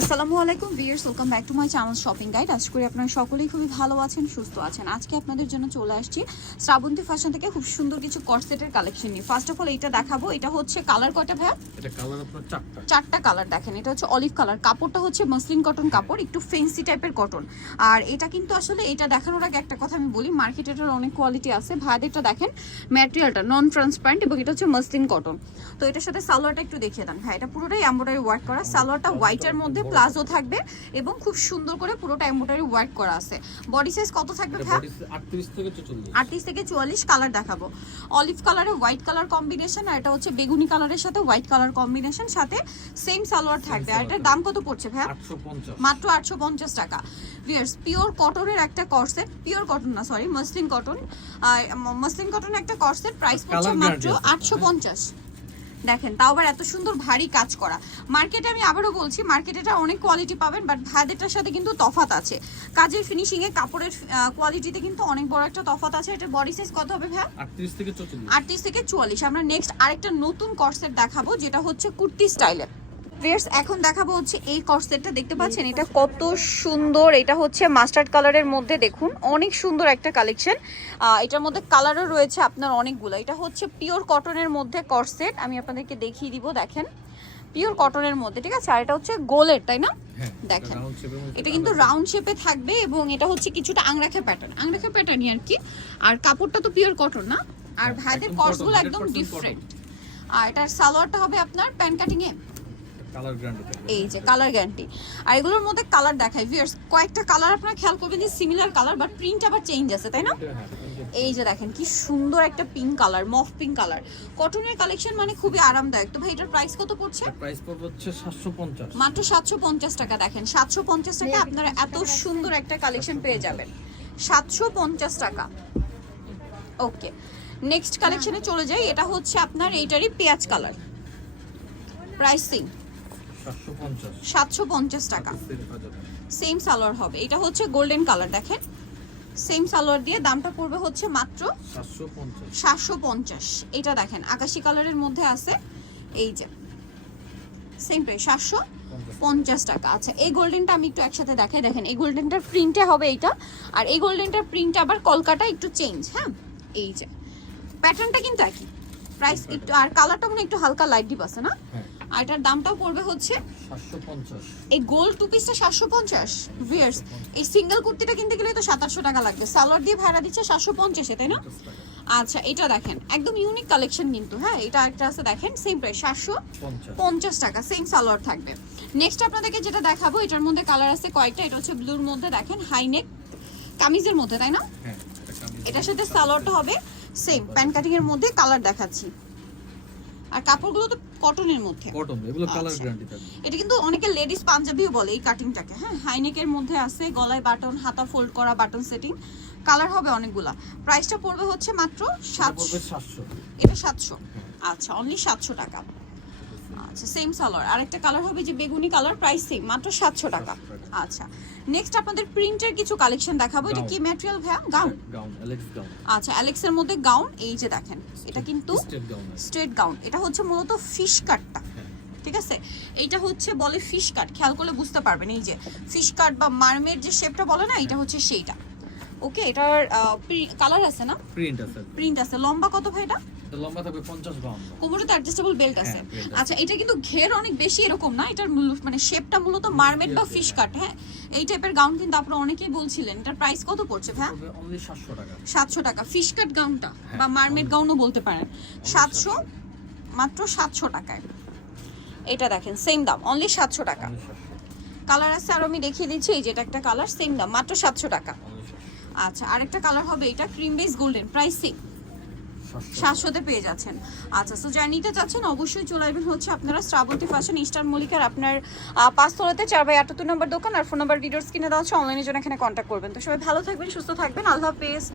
আসসালামু আলাইকুম viewers welcome back to my channel shopping guide আশা করি আপনারা সকলেই খুবই ভালো আছেন সুস্থ আছেন। আজকে আপনাদের জন্য চলে আসছি শ্রাবন্তী ফ্যাশন থেকে খুব সুন্দর কিছু কর্সেটের কালেকশন নিয়ে। ফার্স্ট অফ অল এটা দেখাবো। এটা হচ্ছে কালার কয়টা ভাইয়া? এটা কালার আপনার চারটা। চারটা কালার দেখেন। এটা হচ্ছে অলিভ কালার কাপড়টা হচ্ছে মসলিন কটন কাপড় একটু ফেন্সি টাইপের কটন আর এটা কিন্তু আসলে এটা দেখানোর আগে একটা কথা আমি বলি মার্কেটে এটার অনেক কোয়ালিটি আছে। ভাইদেরটা দেখেন ম্যাটেরিয়ালটা নন ট্রান্সপারেন্ট এবং এটা হচ্ছে মসলিন কটন তো এটার সাথে সালোয়ারটা একটু দেখিয়ে দেন। ভাই এটা পুরোটাই এমব্রয়ডারি ওয়ার্ক করা। সালোয়ারটা হোয়াইটের মধ্যে প্লাজো থাকবে এবং খুব সুন্দর করে পুরোটা এমব্রয়ডারি ওয়ার্ক করা আছে। বডি সাইজ কত থাকবে ভাই 38 থেকে 44 আটত্রিশ থেকে চুয়াল্লিশ কালার দেখাবো। অলিভ কালারে হোয়াইট কালার কম্বিনেশন আর এটা হচ্ছে বেগুনি কালারের সাথে হোয়াইট কালার কম্বিনেশন সাথে সেম সালোয়ার থাকবে। আর এটার দাম কত পড়ছে ভাইয়া? 850 মাত্র আটশো পঞ্চাশ টাকা। ভিয়ার্স পিওর কটনের একটা কর্সেট পিওর কটন না সরি মসলিন কটন মসলিন কটনের একটা কর্সেট প্রাইস পড়ছে মাত্র guarantee আছে, আটশো পঞ্চাশ। দেখেন তাও আবার এত সুন্দর ভারী কাজ করা। মার্কেটে আমি আবারও বলছি মার্কেটে এটা অনেক কোয়ালিটি পাবেন বাট ভাইদেরটার সাথে কিন্তু তফাত আছে। কাজের ফিনিশিংয়ে এ কাপড়ের কোয়ালিটিতে কিন্তু অনেক বড় একটা তফাত আছে। এটা বডি সাইজ কত হবে ভাই 38 থেকে 44 আটত্রিশ থেকে চুয়াল্লিশ। আমরা নেক্সট আরেকটা নতুন কর্সেট দেখাবো যেটা হচ্ছে কুর্তি স্টাইলের এখন দেখাবো হচ্ছে এই কর্সেটটা দেখতে পাচ্ছেন? এটা কত সুন্দর। এটা হচ্ছে মাস্টার্ড কালারের মধ্যে দেখুন অনেক সুন্দর একটা কালেকশন এটার মধ্যে কালারও রয়েছে আপনার অনেকগুলো। এটা হচ্ছে পিওর কটনের মধ্যে কর্সেট আমি আপনাদেরকে দেখিয়ে দিব দেখেন। পিওর কটনের মধ্যে ঠিক আছে? আর এটা হচ্ছে গোলের তাই না? হ্যাঁ দেখেন। এটা কিন্তু রাউন্ড শেপে থাকবে এবং এটা হচ্ছে কিছুটা আংরাখা প্যাটার্ন আংরাখা প্যাটার্নই আর কি। আর কাপড়টা তো পিওর কটন না? আর হ্যাঁ, ভাইদের কর্সগুলো একদম ডিফারেন্ট আর এটার সালোয়ারটা হবে আপনার প্যান কাটিং এ কালার গ্র্যান্ড থাকবে এই যে কালার গ্যারান্টি আর এগুলোর মধ্যে কালার দেখায় ভিউয়ার্স কয়েকটা কালার আপনারা খেয়াল করবেন যে সিমিলার কালার বাট প্রিন্ট আবার চেঞ্জ আছে তাই না? হ্যাঁ এই যে দেখেন কি সুন্দর একটা পিঙ্ক কালার মফ পিঙ্ক কালার কটনের কালেকশন মানে খুবই আরামদায়ক। তো ভাই এটার প্রাইস কত পড়ছে? প্রাইস পড়বে হচ্ছে 750 মাত্র সাতশো পঞ্চাশ টাকা দেখেন। সাতশো পঞ্চাশ টাকা আপনারা এত সুন্দর একটা কালেকশন পেয়ে যাবেন। সাতশো পঞ্চাশ টাকা। ওকে নেক্সট কালেকশনে চলে যাই। এটা হচ্ছে আপনার এইটারই পেঁয়াজ কালার প্রাইসিং 750 সাতশো পঞ্চাশ টাকা। সেম সালোয়ার হবে। এটা হচ্ছে গোল্ডেন কালার দেখেন। সেম সালোয়ার দিয়ে দামটা পড়বে হচ্ছে মাত্র 750 সাতশো পঞ্চাশ। এটা দেখেন আকাশি কালারের মধ্যে আছে। এই যে সেম প্রাইস সাতশো পঞ্চাশ টাকা। আচ্ছা এই গোল্ডেনটা আমি একটু একসাথে দেখাই। দেখেন এই গোল্ডেনটার প্রিন্টে হবে এইটা আর এই গোল্ডেনটার প্রিন্ট আবার কলকাতা একটু চেঞ্জ হ্যাঁ? এই যে প্যাটার্নটা কিন্তু একই। প্রাইস একটু আর কালারটা মানে একটু হালকা লাইট ডিপ আছে না? হ্যাঁ। আর এটার দামটাও পড়বে হচ্ছে এই গোল্ড টু পিসটা সাতশো পঞ্চাশ। ভিয়ার্স এই সিঙ্গেল কুর্তিটা কিনতে গেলে তো সাতাশশো টাকা লাগবে। সালোয়ার দিয়ে ভাড়া দিচ্ছে সাতশো পঞ্চাশে তাই না? আচ্ছা এটা দেখেন। একদম ইউনিক কালেকশন কিন্তু হ্যাঁ? এটা একটা আছে দেখেন সেম প্রাইস সাতশো পঞ্চাশ টাকা সেম সালোয়ার থাকবে। নেক্সট আপনাদেরকে যেটা দেখাবো এটার মধ্যে কালার আছে কয়েকটা। এটা হচ্ছে ব্লুর মধ্যে দেখেন হাইনেক কামিজের মধ্যে তাই না? হ্যাঁ এটার সাথে সালোয়ারটা হবে সেম প্যান্ট কাটিং এর মধ্যে কালার দেখাচ্ছি। আর কাপড়গুলো তো কটনের মধ্যে। কটন এগুলো কালার। গ্যারান্টি থাকবে। এটা কিন্তু অনেকে লেডিস পাঞ্জাবিও বলে এই কাটিংটাকে হ্যাঁ হাইনেকের মধ্যে আছে গলায় বাটন হাতা ফোল্ড করা বাটন সেটিং কালার হবে অনেকগুলা। প্রাইসটা পড়বে হচ্ছে মাত্র এটা সাতশো। 700 এটা সাতশো। আচ্ছা অনলি সাতশো টাকা। আচ্ছা সেম সালোয়ার আরেকটা কালার হবে যে বেগুনি কালার প্রাইস সেম মাত্র সাতশো 700 টাকা। আচ্ছা। নেক্সট আপনাদের প্রিন্টের কিছু কালেকশন দেখাবো। এটা কি ম্যাটেরিয়াল ভাইয়া? গাউন গাউন অ্যালেক্স গাউন আচ্ছা অ্যালেক্সের মধ্যে গাউন এই যে দেখেন এটা কিন্তু স্ট্রেট গাউন এটা হচ্ছে মূলত ফিশ কাটটা হ্যাঁ। ঠিক আছে? এইটা হচ্ছে বলে ফিশ কাট খেয়াল করলে বুঝতে পারবেন এই যে ফিশ কাট বা মারমের যে শেপটা বলে না এটা হচ্ছে সেইটা। ওকে এটার কালার আছে না? প্রিন্ট আছে। প্রিন্ট আছে। লম্বা কত ভাই এটা? লম্বা থাকবে 50 বাউন্ন কোমরে তো অ্যাডজাস্টেবল বেল্ট আছে। হ্যাঁ। আচ্ছা এটা কিন্তু ঘের অনেক বেশি এরকম না? এটার মানে শেপটা মূলত মারমেড বা ফিশ কাট হ্যাঁ। এই টাইপের গাউন কিন্তু আপনারা অনেকেই বলছিলেন। এটার প্রাইস কত পড়ছে ভাই অনলি 700 টাকা। সাতশো টাকা। ফিশ কাট গাউনটা হ্যাঁ, বা মারমেড গাউনও বলতে পারেন। সাতশো মাত্র সাতশো টাকায়। এটা দেখেন সেম দাম অনলি সাতশো টাকা। কালার আছে আর আমি দেখিয়ে দিচ্ছি। এই যেটা একটা কালার সেম দাম মাত্র সাতশো টাকা। only 700 আচ্ছা আরেকটা কালার হবে এটা cream base golden price same সাতশোতে পেয়ে যাচ্ছেন। আচ্ছা সো যারা নিতে চাচ্ছেন অবশ্যই চলে আসবেন হচ্ছে আপনারা শ্রাবন্তী ফ্যাশন ইস্টার মল্লিকার আপনার পাঁচ পাঁচতলাতে চার বাই আটাত্তর নম্বর দোকান আর ফোন নাম্বার ডিটেলস কিনে দেওয়া হচ্ছে অনলাইনের জন্য এখানে কন্ট্যাক্ট করবেন। তো সবাই ভালো থাকবেন সুস্থ থাকবেন আল্লাহ হাফেজ।